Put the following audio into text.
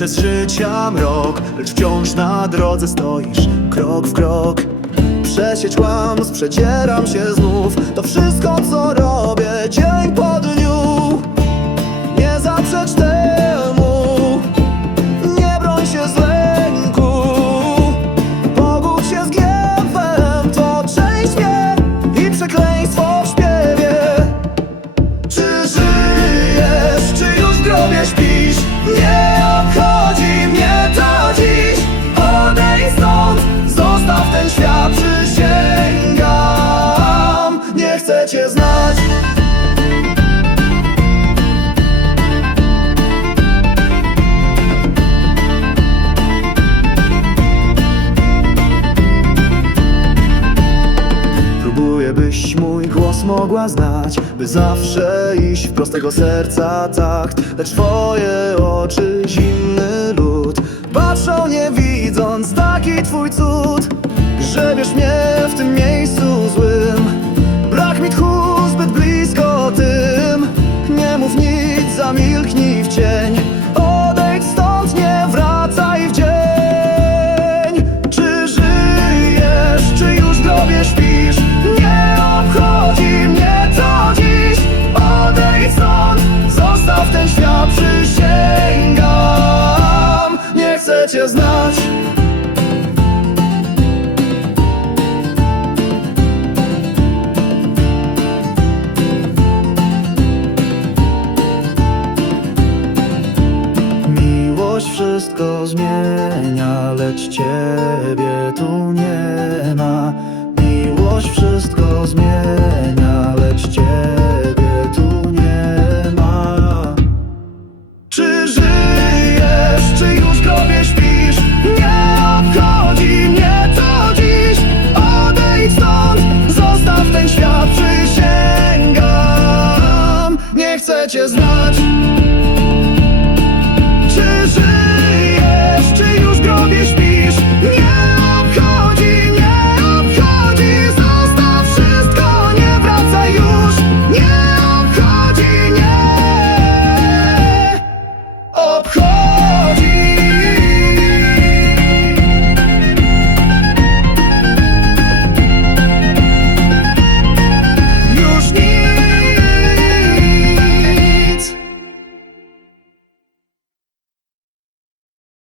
przez życia mrok Lecz wciąż na drodze stoisz krok w krok. Przesieć łams, przedzieram się znów. To wszystko co robię mój głos mogła znać By zawsze iść w prostego serca takt Lecz twoje oczy zimny lód Patrzą nie widząc taki twój cud. Grzebiesz mnie w tym miejscu cię znać Miłość wszystko zmienia, lecz ciebie tu nie ma. Miłość wszystko chcę cię znać.